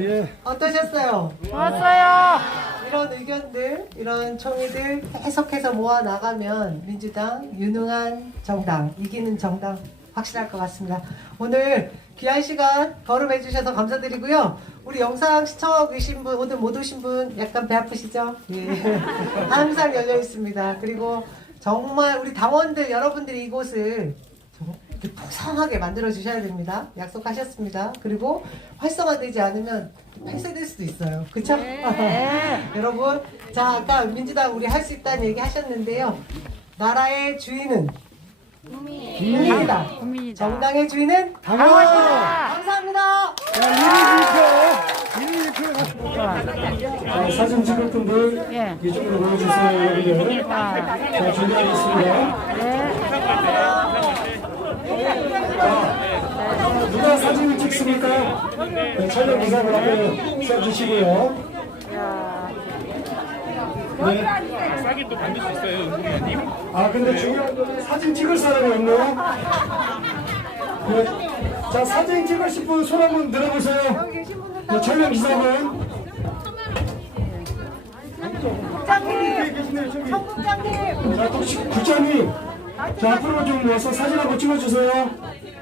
예. 어떠셨어요? 좋았어요. 이런 의견들, 이런 총의들 해석해서 모아 나가면 민주당 유능한 정당, 이기는 정당 확실할 것 같습니다. 오늘 귀한 시간 걸음해 주셔서 감사드리고요. 우리 영상 시청하신 분, 오늘 못 오신 분 약간 배 아프시죠? 예. 항상 열려 있습니다. 그리고 정말 우리 당원들 여러분들이 이곳을 이렇게 그 풍성하게 만들어주셔야 됩니다. 약속하셨습니다. 그리고 활성화되지 않으면 폐쇄될 수도 있어요. 그쵸? 네. 여러분, 자, 아까 민주당 우리 할 수 있다는 얘기 하셨는데요. 나라의 주인은? 국민. 국민다 정당의 주인은? 당연하죠. 감사합니다. 사진 찍을 분들 이쪽으로 보여주세요 여러분들 준비하습니다 어떻습니까? 네, 촬영 기사을 써주시고요. 네, 네, 네. 아, 근데 중요한 사진 찍을 사람이 없네요. 네. 자, 사진 찍을 싶은 손 한번 들어보세요. 네, 촬영 기사은 네. 국장님! 홍국장님. 홍국장님. 홍국장님. 자, 국장님! 자, 국장님! 자, 앞으로 좀 와서 사진 한번 찍어주세요.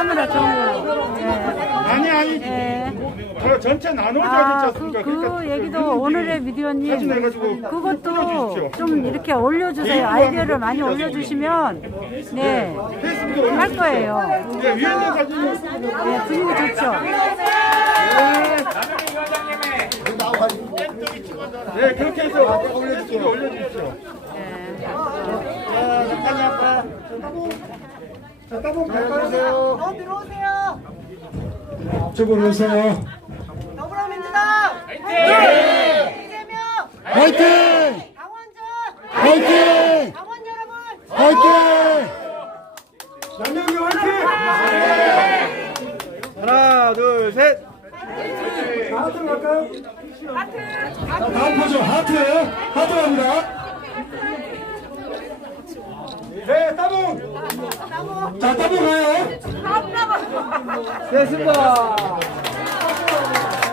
카메라 좋은 거라고. 아, 네. 아니, 아니. 네. 저 전체 나눠줘야 되지 아, 않습니까? 그, 그 그러니까 얘기도 오늘의 미디어님. 그것도 수, 좀 네. 이렇게 올려주세요. 아이디어를 네. 많이 오, 올려주시면. 네. 할 거예요. 네, 그렇게 해서 올려주세요. 자, 따봉 들어오세요. 저분 오세요. 더불어민주당! 화이팅! 이재명! 화이팅! 네! 화이팅! 화이팅! 강원전! 화이팅! 화이팅! 강원 여러분! 성공! 화이팅! 양념이 화이팅! 화이팅! 하나, 둘, 셋! 갈까요? 하트 갈까요? 하트! 하트! 하트! 하트! 갑니다. 하트! 하트! 하트! 하트! 하 네, 따봉! 따봉! 자, 따봉 가요! 다음